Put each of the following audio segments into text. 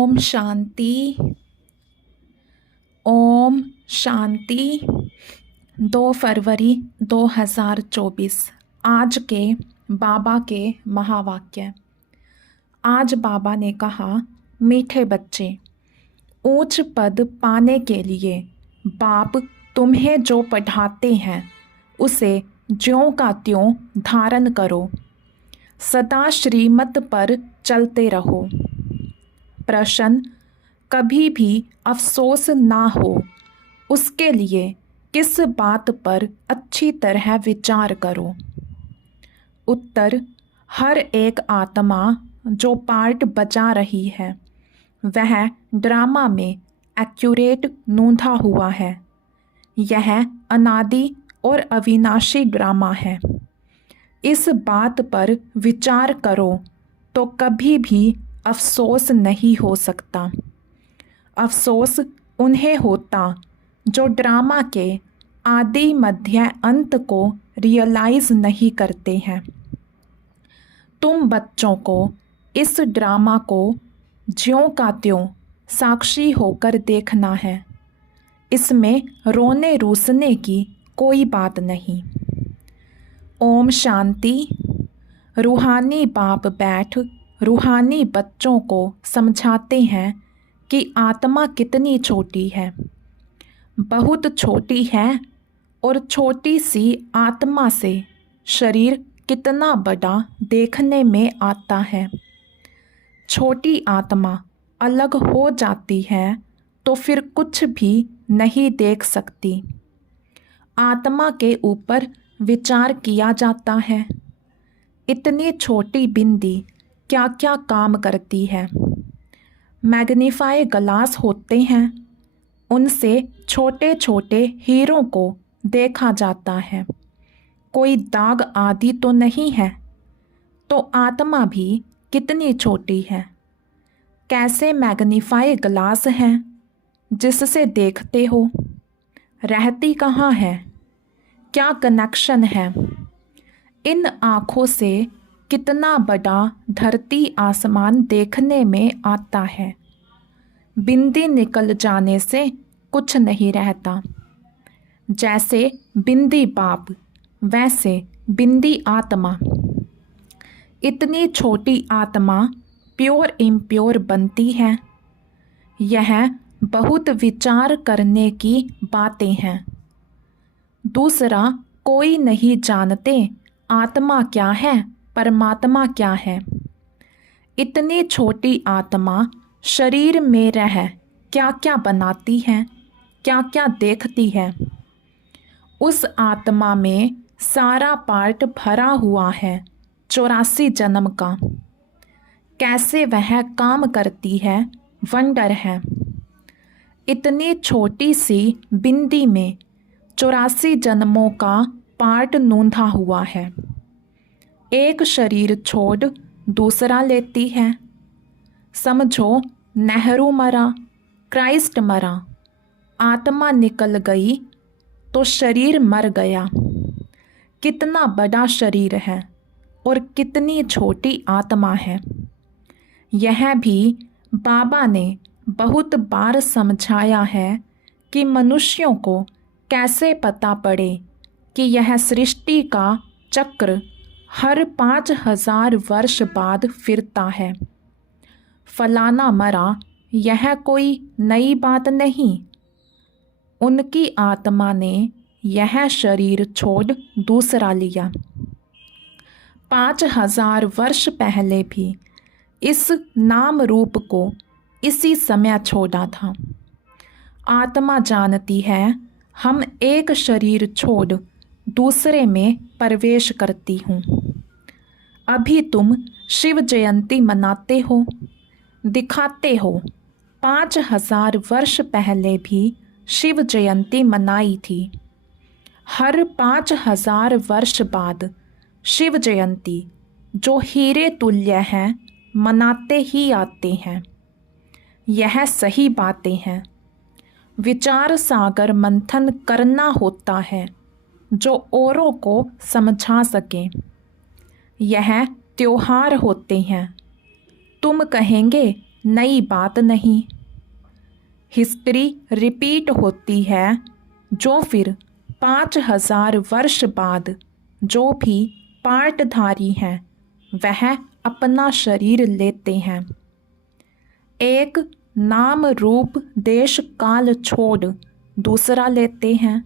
ओम शांति। ओम शांति। 2 फरवरी 2024 आज के बाबा के महावाक्य। आज बाबा ने कहा, मीठे बच्चे, ऊंच पद पाने के लिए बाप तुम्हें जो पढ़ाते हैं उसे ज्यों का त्यों धारण करो, सदा श्रीमत पर चलते रहो। प्रश्न, कभी भी अफसोस ना हो उसके लिए किस बात पर अच्छी तरह विचार करो। उत्तर, हर एक आत्मा जो पार्ट बजा रही है वह ड्रामा में एक्यूरेट नूंधा हुआ है। यह अनादि और अविनाशी ड्रामा है। इस बात पर विचार करो तो कभी भी अफसोस नहीं हो सकता। अफसोस उन्हें होता जो ड्रामा के आदि मध्य अंत को रियलाइज़ नहीं करते हैं। तुम बच्चों को इस ड्रामा को ज्यों का त्यों साक्षी होकर देखना है। इसमें रोने रूसने की कोई बात नहीं। ओम शांति। रूहानी बाप बैठ रूहानी बच्चों को समझाते हैं कि आत्मा कितनी छोटी है, बहुत छोटी है, और छोटी सी आत्मा से शरीर कितना बड़ा देखने में आता है। छोटी आत्मा अलग हो जाती है तो फिर कुछ भी नहीं देख सकती। आत्मा के ऊपर विचार किया जाता है। इतनी छोटी बिंदी क्या क्या काम करती है। मैग्नीफाई ग्लास होते हैं, उनसे छोटे छोटे हीरों को देखा जाता है। कोई दाग आदि तो नहीं है। तो आत्मा भी कितनी छोटी है। कैसे मैग्नीफाई ग्लास हैं जिससे देखते हो, रहती कहाँ है, क्या कनेक्शन है। इन आँखों से कितना बड़ा धरती आसमान देखने में आता है। बिंदी निकल जाने से कुछ नहीं रहता। जैसे बिंदी बाप वैसे बिंदी आत्मा। इतनी छोटी आत्मा प्योर इम्प्योर बनती है। यह बहुत विचार करने की बातें हैं। दूसरा, कोई नहीं जानते आत्मा क्या है, परमात्मा क्या है। इतनी छोटी आत्मा शरीर में रह क्या क्या बनाती है, क्या क्या देखती है। उस आत्मा में सारा पार्ट भरा हुआ है 84 जन्म का। कैसे वह काम करती है, वंडर है। इतनी छोटी सी बिंदी में 84 जन्मों का पार्ट नूंधा हुआ है। एक शरीर छोड़ दूसरा लेती है। समझो, नेहरू मरा, क्राइस्ट मरा, आत्मा निकल गई तो शरीर मर गया। कितना बड़ा शरीर है और कितनी छोटी आत्मा है। यह भी बाबा ने बहुत बार समझाया है कि मनुष्यों को कैसे पता पड़े कि यह सृष्टि का चक्र हर 5000 वर्ष बाद फिरता है। फलाना मरा, यह कोई नई बात नहीं। उनकी आत्मा ने यह शरीर छोड़ दूसरा लिया। 5000 वर्ष पहले भी इस नाम रूप को इसी समय छोड़ा था। आत्मा जानती है हम एक शरीर छोड़ दूसरे में प्रवेश करती हूँ। अभी तुम शिव जयंती मनाते हो, दिखाते हो। 5000 वर्ष पहले भी शिव जयंती मनाई थी। हर 5000 वर्ष बाद शिव जयंती, जो हीरे तुल्य है, मनाते ही आते हैं। यह सही बातें हैं। विचार सागर मंथन करना होता है जो औरों को समझा सके। यह त्योहार होते हैं। तुम कहेंगे नई बात नहीं। हिस्ट्री रिपीट होती है, जो फिर 5000 वर्ष बाद जो भी पार्टधारी हैं वह अपना शरीर लेते हैं। एक नाम रूप देश काल छोड़ दूसरा लेते हैं।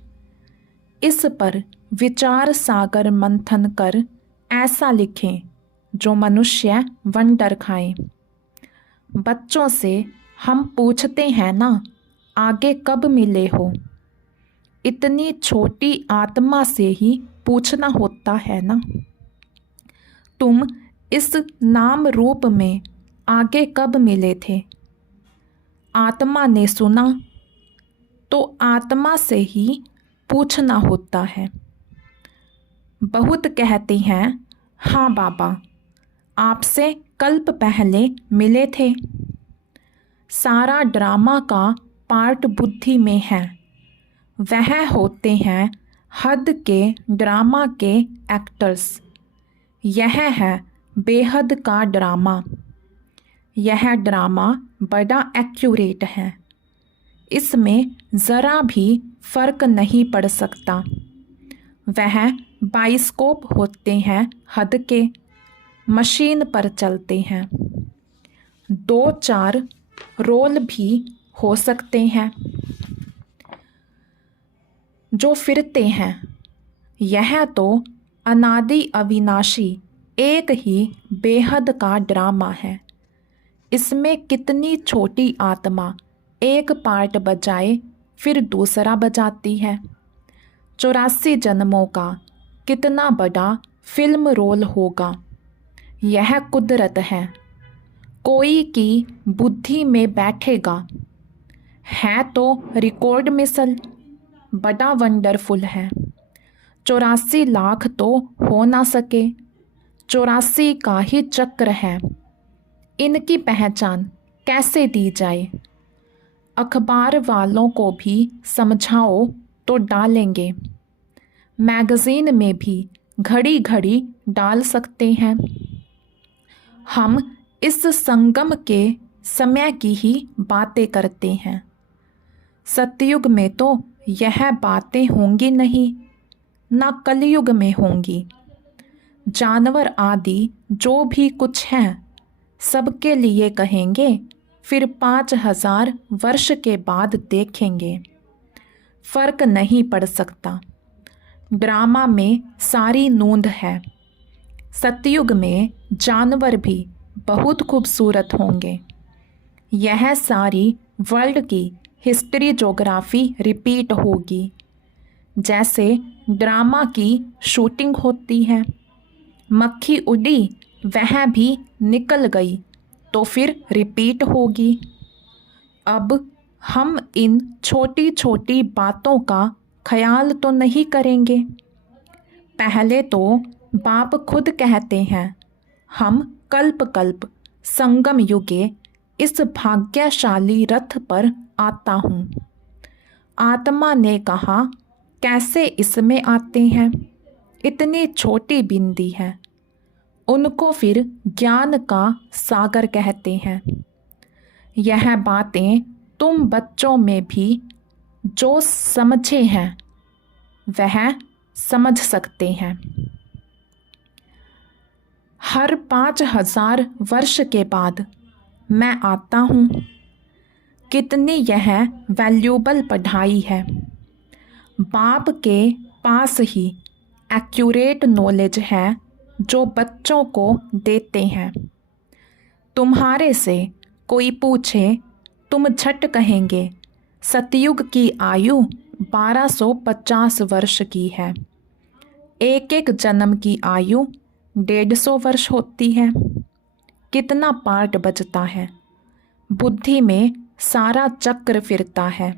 इस पर विचार सागर मंथन कर ऐसा लिखें जो मनुष्य वंडर खाए। बच्चों से हम पूछते हैं ना, आगे कब मिले हो? इतनी छोटी आत्मा से ही पूछना होता है ना। तुम इस नाम रूप में आगे कब मिले थे? आत्मा ने सुना तो आत्मा से ही पूछना होता है। बहुत कहते हैं, हाँ बाबा आपसे कल्प पहले मिले थे। सारा ड्रामा का पार्ट बुद्धि में है। वह होते हैं हद के ड्रामा के एक्टर्स। यह है बेहद का ड्रामा। यह ड्रामा बड़ा एक्यूरेट है। इसमें ज़रा भी फर्क नहीं पड़ सकता। वह बाइस्कोप होते हैं हद के, मशीन पर चलते हैं। 2-4 रोल भी हो सकते हैं जो फिरते हैं। यह तो अनादि अविनाशी एक ही बेहद का ड्रामा है। इसमें कितनी छोटी आत्मा एक पार्ट बजाए फिर दूसरा बजाती है। 84 जन्मों का कितना बड़ा फिल्म रोल होगा। यह कुदरत है। कोई की बुद्धि में बैठेगा। है तो रिकॉर्ड मिसल बड़ा वंडरफुल है। 84 लाख तो हो ना सके, 84 का ही चक्र है। इनकी पहचान कैसे दी जाए? अखबार वालों को भी समझाओ तो डालेंगे। मैगज़ीन में भी घड़ी घड़ी डाल सकते हैं। हम इस संगम के समय की ही बातें करते हैं। सतयुग में तो यह बातें होंगी नहीं, ना कलयुग में होंगी। जानवर आदि जो भी कुछ हैं सबके लिए कहेंगे, फिर 5000 वर्ष के बाद देखेंगे। फर्क नहीं पड़ सकता। ड्रामा में सारी नूंद है। सतयुग में जानवर भी बहुत खूबसूरत होंगे। यह सारी वर्ल्ड की हिस्ट्री ज्योग्राफी रिपीट होगी। जैसे ड्रामा की शूटिंग होती है। मक्खी उड़ी, वह भी निकल गई, तो फिर रिपीट होगी। अब हम इन छोटी छोटी बातों का ख्याल तो नहीं करेंगे। पहले तो बाप खुद कहते हैं, हम कल्प कल्प संगम युगे इस भाग्यशाली रथ पर आता हूँ। आत्मा ने कहा, कैसे इसमें आते हैं? इतनी छोटी बिंदी है। उनको फिर ज्ञान का सागर कहते हैं। यह बातें तुम बच्चों में भी जो समझे हैं वह समझ सकते हैं। हर 5000 वर्ष के बाद मैं आता हूँ। कितनी यह वैल्यूबल पढ़ाई है। बाप के पास ही एक्यूरेट नॉलेज है जो बच्चों को देते हैं। तुम्हारे से कोई पूछे, तुम झट कहेंगे सतयुग की आयु 1250 वर्ष की है। एक एक जन्म की आयु 150 वर्ष होती है। कितना पार्ट बचता है। बुद्धि में सारा चक्र फिरता है।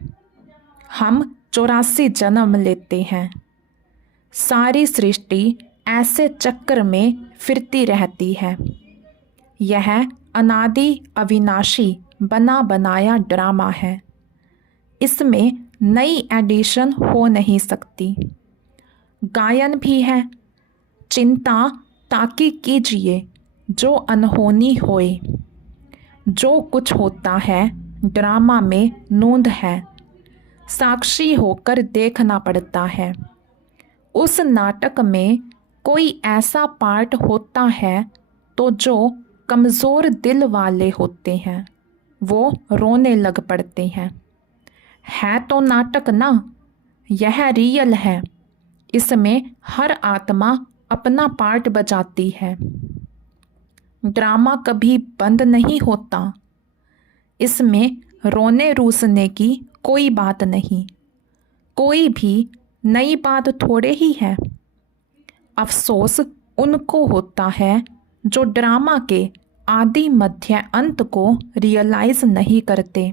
हम 84 जन्म लेते हैं। सारी सृष्टि ऐसे चक्र में फिरती रहती है। यह अनादि अविनाशी बना बनाया ड्रामा है। इसमें नई एडिशन हो नहीं सकती। गायन भी है। चिंता ताकि कीजिए जो अनहोनी होए। जो कुछ होता है ड्रामा में नोंद है, साक्षी होकर देखना पड़ता है। उस नाटक में कोई ऐसा पार्ट होता है तो जो कमज़ोर दिल वाले होते हैं वो रोने लग पड़ते हैं। है तो नाटक ना, यह रियल है। इसमें हर आत्मा अपना पार्ट बजाती है। ड्रामा कभी बंद नहीं होता। इसमें रोने रूसने की कोई बात नहीं। कोई भी नई बात थोड़े ही है। अफसोस उनको होता है जो ड्रामा के आदि मध्य अंत को रियलाइज नहीं करते।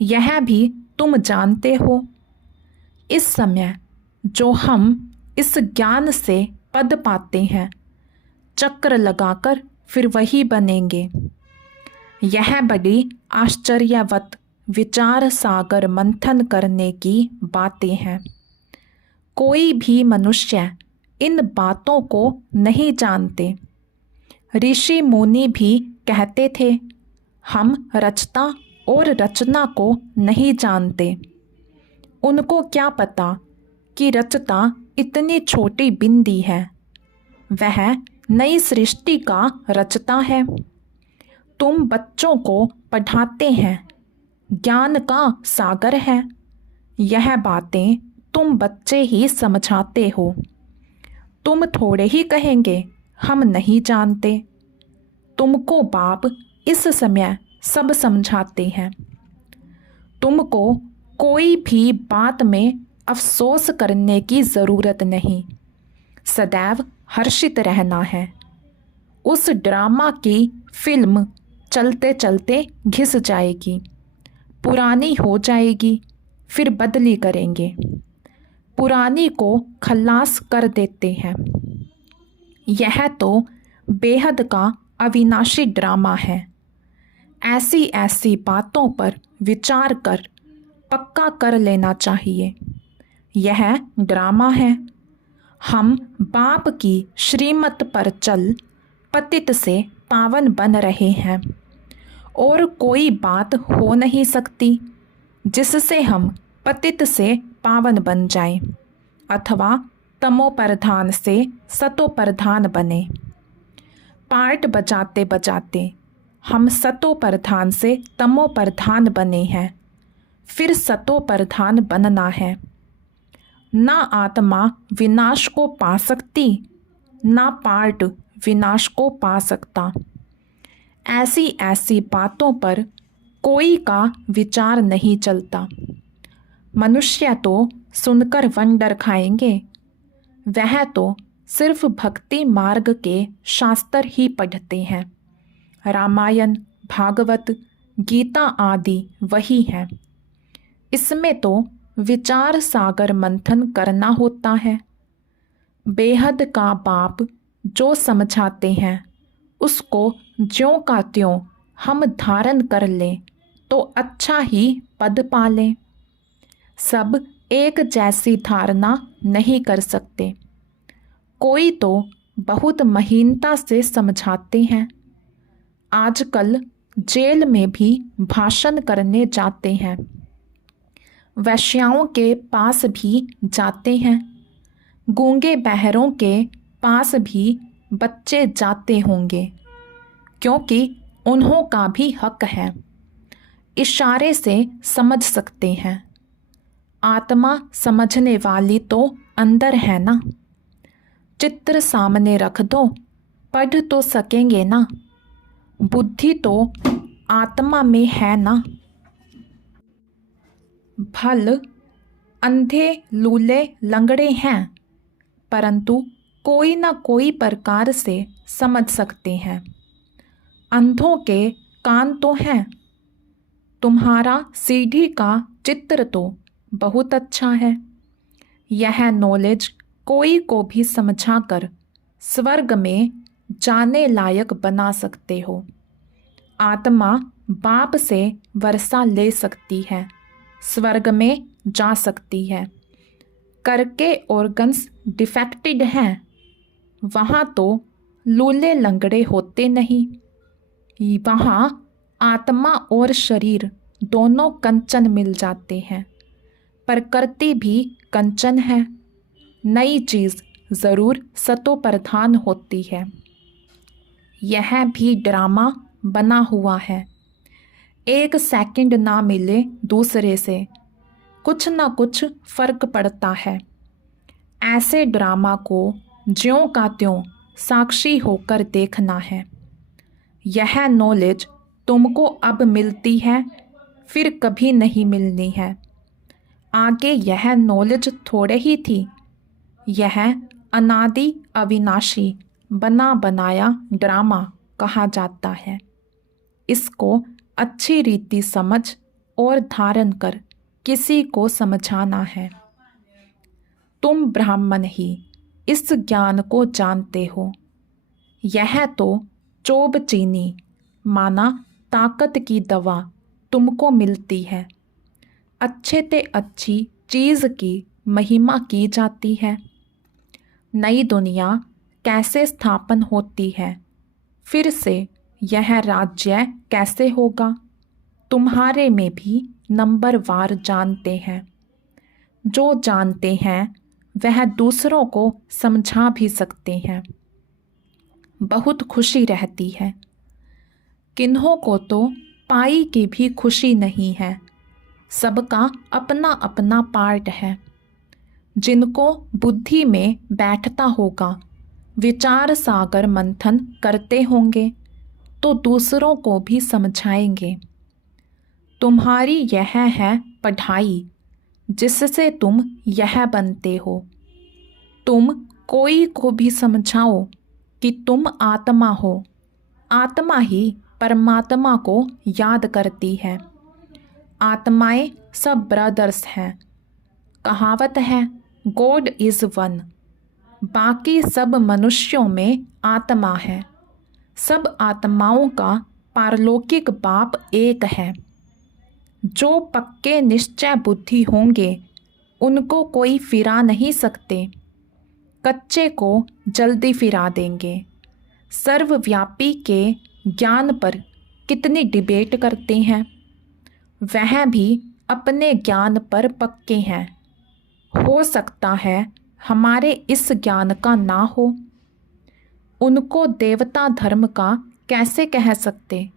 यह भी तुम जानते हो। इस समय जो हम इस ज्ञान से पद पाते हैं, चक्र लगाकर फिर वही बनेंगे। यह बड़ी आश्चर्यवत विचार सागर मंथन करने की बातें हैं। कोई भी मनुष्य इन बातों को नहीं जानते। ऋषि मुनि भी कहते थे, हम रचता और रचना को नहीं जानते। उनको क्या पता कि रचता इतनी छोटी बिंदी है, वह नई सृष्टि का रचता है। तुम बच्चों को पढ़ाते हैं, ज्ञान का सागर है। यह बातें तुम बच्चे ही समझाते हो। तुम थोड़े ही कहेंगे हम नहीं जानते। तुमको बाप इस समय सब समझाते हैं। तुमको कोई भी बात में अफसोस करने की ज़रूरत नहीं। सदैव हर्षित रहना है। उस ड्रामा की फिल्म चलते चलते घिस जाएगी, पुरानी हो जाएगी, फिर बदली करेंगे। पुरानी को खल्लास कर देते हैं। यह तो बेहद का अविनाशी ड्रामा है। ऐसी ऐसी बातों पर विचार कर पक्का कर लेना चाहिए। यह ड्रामा है। हम बाप की श्रीमत पर चल पतित से पावन बन रहे हैं और कोई बात हो नहीं सकती जिससे हम पतित से पावन बन जाएं अथवा तमो प्रधान से सतो प्रधान बने। पार्ट बजाते बजाते हम सतो प्रधान से तमो प्रधान बने हैं, फिर सतो प्रधान बनना है। ना आत्मा विनाश को पा सकती, ना पार्ट विनाश को पा सकता। ऐसी ऐसी बातों पर कोई का विचार नहीं चलता। मनुष्य तो सुनकर वंडर खाएंगे। वह तो सिर्फ भक्ति मार्ग के शास्त्र ही पढ़ते हैं। रामायण, भागवत, गीता आदि वही है। इसमें तो विचार सागर मंथन करना होता है। बेहद का बाप जो समझाते हैं उसको ज्यों का त्यों हम धारण कर लें तो अच्छा ही पद पा लें। सब एक जैसी धारणा नहीं कर सकते। कोई तो बहुत महीनता से समझाते हैं। आजकल जेल में भी भाषण करने जाते हैं। वैश्याओं के पास भी जाते हैं। गूंगे बहरों के पास भी बच्चे जाते होंगे, क्योंकि उन्हों का भी हक है। इशारे से समझ सकते हैं। आत्मा समझने वाली तो अंदर है ना। चित्र सामने रख दो, पढ़ तो सकेंगे ना। बुद्धि तो आत्मा में है ना। भल अंधे लूले लंगड़े हैं, परंतु कोई न कोई प्रकार से समझ सकते हैं। अंधों के कान तो हैं। तुम्हारा सीढ़ी का चित्र तो बहुत अच्छा है। यह नॉलेज कोई को भी समझाकर स्वर्ग में जाने लायक बना सकते हो। आत्मा बाप से वर्षा ले सकती है, स्वर्ग में जा सकती है। करके ऑर्गन्स डिफेक्टेड हैं, वहाँ तो लूले लंगड़े होते नहीं। वहाँ आत्मा और शरीर दोनों कंचन मिल जाते हैं, प्रकृति भी कंचन है। नई चीज़ ज़रूर सतो प्रधान होती है। यह भी ड्रामा बना हुआ है। एक सेकंड ना मिले दूसरे से, कुछ ना कुछ फर्क पड़ता है। ऐसे ड्रामा को ज्यों का त्यों साक्षी होकर देखना है। यह नॉलेज तुमको अब मिलती है, फिर कभी नहीं मिलनी है। आगे यह नॉलेज थोड़े ही थी। यह अनादि अविनाशी बना बनाया ड्रामा कहा जाता है। इसको अच्छी रीति समझ और धारण कर किसी को समझाना है। तुम ब्राह्मण ही इस ज्ञान को जानते हो। यह तो चोब चीनी माना ताकत की दवा तुमको मिलती है। अच्छे ते अच्छी चीज़ की महिमा की जाती है। नई दुनिया कैसे स्थापन होती है, फिर से यह राज्य कैसे होगा, तुम्हारे में भी नंबरवार जानते हैं। जो जानते हैं वह दूसरों को समझा भी सकते हैं। बहुत खुशी रहती है। किन्हों को तो पाई की भी खुशी नहीं है। सबका अपना अपना पार्ट है। जिनको बुद्धि में बैठता होगा, विचार सागर मंथन करते होंगे, तो दूसरों को भी समझाएंगे। तुम्हारी यह है पढ़ाई जिससे तुम यह बनते हो। तुम कोई को भी समझाओ कि तुम आत्मा हो। आत्मा ही परमात्मा को याद करती है। आत्माएं सब ब्रदर्स हैं। कहावत है गॉड इज़ वन। बाकी सब मनुष्यों में आत्मा है। सब आत्माओं का पारलौकिक बाप एक है। जो पक्के निश्चय बुद्धि होंगे उनको कोई फिरा नहीं सकते। कच्चे को जल्दी फिरा देंगे। सर्वव्यापी के ज्ञान पर कितनी डिबेट करते हैं। वह भी अपने ज्ञान पर पक्के हैं। हो सकता है हमारे इस ज्ञान का ना हो। उनको देवता धर्म का कैसे कह सकते।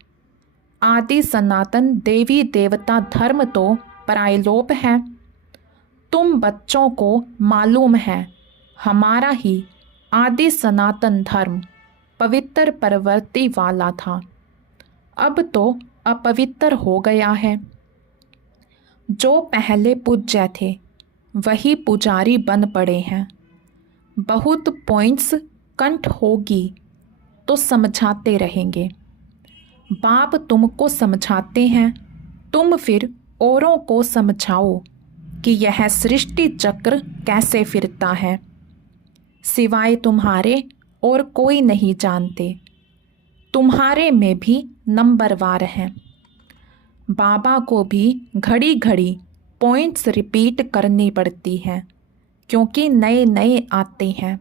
आदि सनातन देवी देवता धर्म तो परायलोप है। तुम बच्चों को मालूम है हमारा ही आदि सनातन धर्म पवित्र प्रवृत्ति वाला था। अब तो अपवित्र हो गया है। जो पहले पूज्य थे वही पुजारी बन पड़े हैं। बहुत पॉइंट्स कंठ होगी तो समझाते रहेंगे। बाप तुमको समझाते हैं, तुम फिर औरों को समझाओ कि यह सृष्टि चक्र कैसे फिरता है। सिवाय तुम्हारे और कोई नहीं जानते। तुम्हारे में भी नंबरवार हैं। बाबा को भी घड़ी घड़ी पॉइंट्स रिपीट करनी पड़ती हैं, क्योंकि नए नए आते हैं।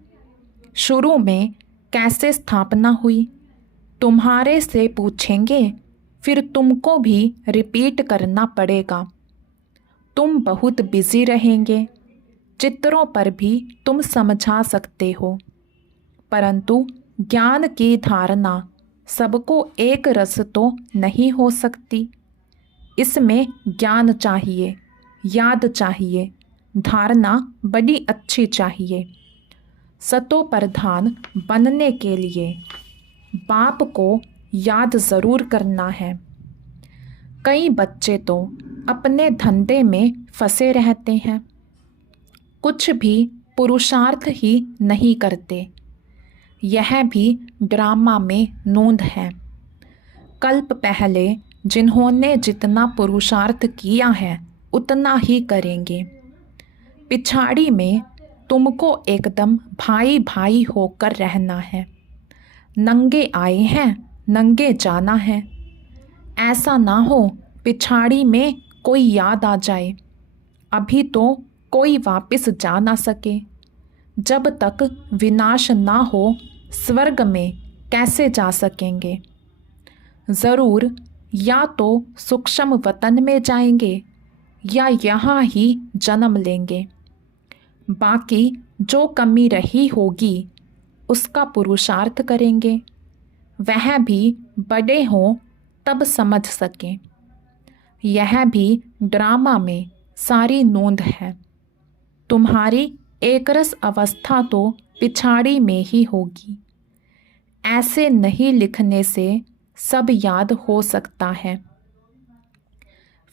शुरू में कैसे स्थापना हुई तुम्हारे से पूछेंगे, फिर तुमको भी रिपीट करना पड़ेगा। तुम बहुत बिजी रहेंगे। चित्रों पर भी तुम समझा सकते हो, परंतु ज्ञान की धारणा सबको एक रस तो नहीं हो सकती। इसमें ज्ञान चाहिए, याद चाहिए, धारणा बड़ी अच्छी चाहिए। सतो प्रधान बनने के लिए बाप को याद ज़रूर करना है। कई बच्चे तो अपने धंधे में फंसे रहते हैं, कुछ भी पुरुषार्थ ही नहीं करते। यह भी ड्रामा में नोंद है। कल्प पहले जिन्होंने जितना पुरुषार्थ किया है उतना ही करेंगे। पिछाड़ी में तुमको एकदम भाई भाई होकर रहना है। नंगे आए हैं, नंगे जाना है। ऐसा ना हो पिछाड़ी में कोई याद आ जाए। अभी तो कोई वापस जा ना सके। जब तक विनाश ना हो स्वर्ग में कैसे जा सकेंगे। ज़रूर या तो सूक्ष्म वतन में जाएंगे या यहाँ ही जन्म लेंगे। बाकी जो कमी रही होगी उसका पुरुषार्थ करेंगे, वह भी बड़े हों तब समझ सकें। यह भी ड्रामा में सारी नोंद है। तुम्हारी एकरस अवस्था तो पिछाड़ी में ही होगी। ऐसे नहीं लिखने से सब याद हो सकता है।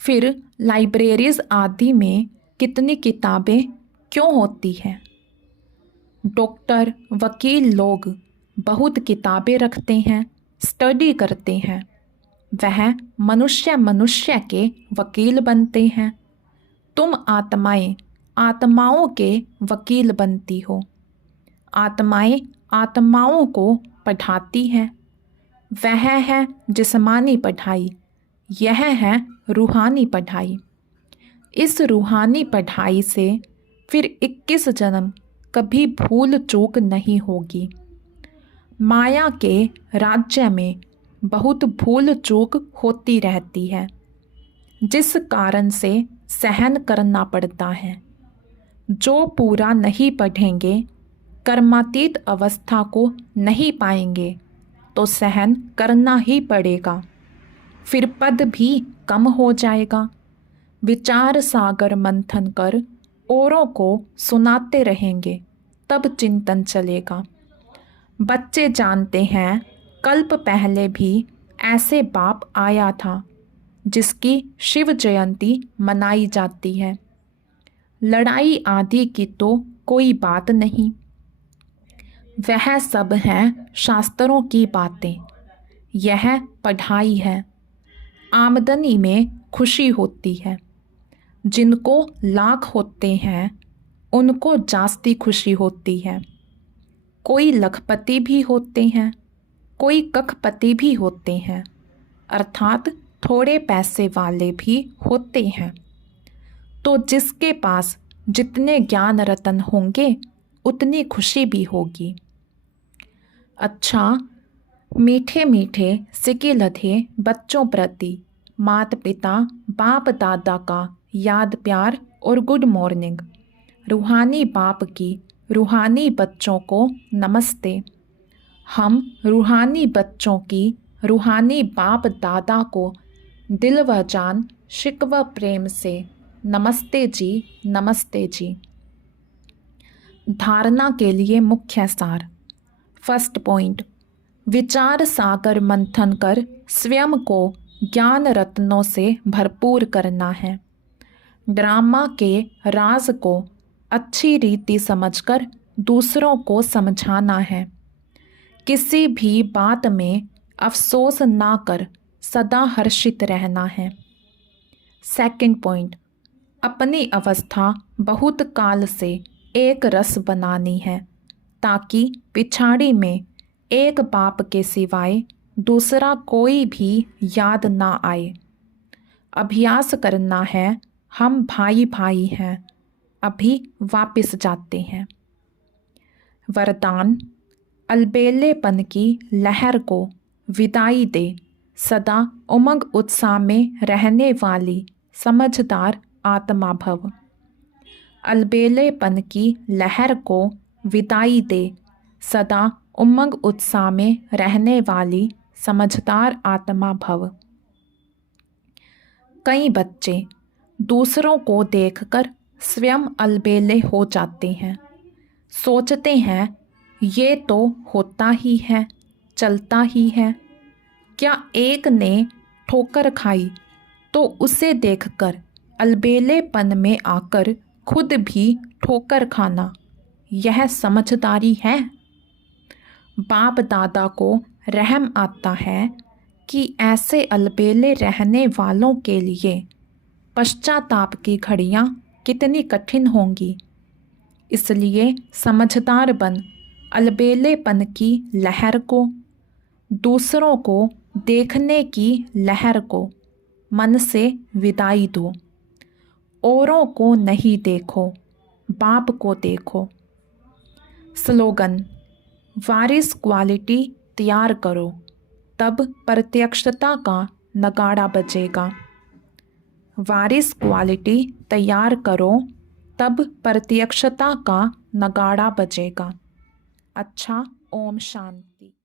फिर लाइब्रेरीज आदि में कितनी किताबें क्यों होती हैं? डॉक्टर वकील लोग बहुत किताबें रखते हैं, स्टडी करते हैं। वह मनुष्य के वकील बनते हैं। तुम आत्माएं आत्माओं के वकील बनती हो। आत्माएं आत्माओं को पढ़ाती हैं। वह है जिस्मानी पढ़ाई, यह है रूहानी पढ़ाई। इस रूहानी पढ़ाई से फिर 21 जन्म कभी भूल चूक नहीं होगी। माया के राज्य में बहुत भूल चूक होती रहती है, जिस कारण से सहन करना पड़ता है। जो पूरा नहीं पढ़ेंगे, कर्मातीत अवस्था को नहीं पाएंगे तो सहन करना ही पड़ेगा। फिर पद भी कम हो जाएगा। विचार सागर मंथन कर औरों को सुनाते रहेंगे तब चिंतन चलेगा। बच्चे जानते हैं कल्प पहले भी ऐसे बाप आया था जिसकी शिव जयंती मनाई जाती है। लड़ाई आदि की तो कोई बात नहीं। वह सब हैं शास्त्रों की बातें। यह पढ़ाई है। आमदनी में खुशी होती है। जिनको लाख होते हैं उनको जास्ती खुशी होती है। कोई लखपति भी होते हैं, कोई कखपति भी होते हैं, अर्थात थोड़े पैसे वाले भी होते हैं। तो जिसके पास जितने ज्ञान रतन होंगे उतनी खुशी भी होगी। अच्छा, मीठे मीठे सिके लधे बच्चों प्रति माता पिता बाप दादा का याद प्यार और गुड मॉर्निंग। रूहानी बाप की रूहानी बच्चों को नमस्ते। हम रूहानी बच्चों की रूहानी बाप दादा को दिल व जान शिकवा प्रेम से नमस्ते जी, नमस्ते जी। धारणा के लिए मुख्य सार। फर्स्ट पॉइंट, विचार सागर मंथन कर स्वयं को ज्ञान रत्नों से भरपूर करना है। ड्रामा के राज को अच्छी रीति समझकर दूसरों को समझाना है। किसी भी बात में अफसोस ना कर सदा हर्षित रहना है। सेकंड पॉइंट, अपनी अवस्था बहुत काल से एक रस बनानी है ताकि पिछाड़ी में एक बाप के सिवाय दूसरा कोई भी याद ना आए। अभ्यास करना है, हम भाई भाई हैं, अभी वापस जाते हैं। वरदान, अलबेलेपन की लहर को विदाई दे, सदा उमंग उत्साह में रहने वाली समझदार आत्मा भव। अलबेलेपन की लहर को विदाई दे, सदा उमंग उत्साह में रहने वाली समझदार आत्मा भव। कई बच्चे दूसरों को देखकर स्वयं अलबेले हो जाते हैं। सोचते हैं ये तो होता ही है, चलता ही है। क्या एक ने ठोकर खाई तो उसे देखकर अलबेलेपन में आकर खुद भी ठोकर खाना, यह समझदारी है? बाप दादा को रहम आता है कि ऐसे अलबेले रहने वालों के लिए पश्चाताप की घड़ियाँ कितनी कठिन होंगी। इसलिए समझदार बन अलबेलेपन की लहर को, दूसरों को देखने की लहर को मन से विदाई दो। औरों को नहीं देखो, बाप को देखो। स्लोगन, वारिस क्वालिटी तैयार करो, तब प्रत्यक्षता का नगाड़ा बजेगा। वारिस क्वालिटी तैयार करो, तब प्रत्यक्षता का नगाड़ा बजेगा। अच्छा, ओम शांति।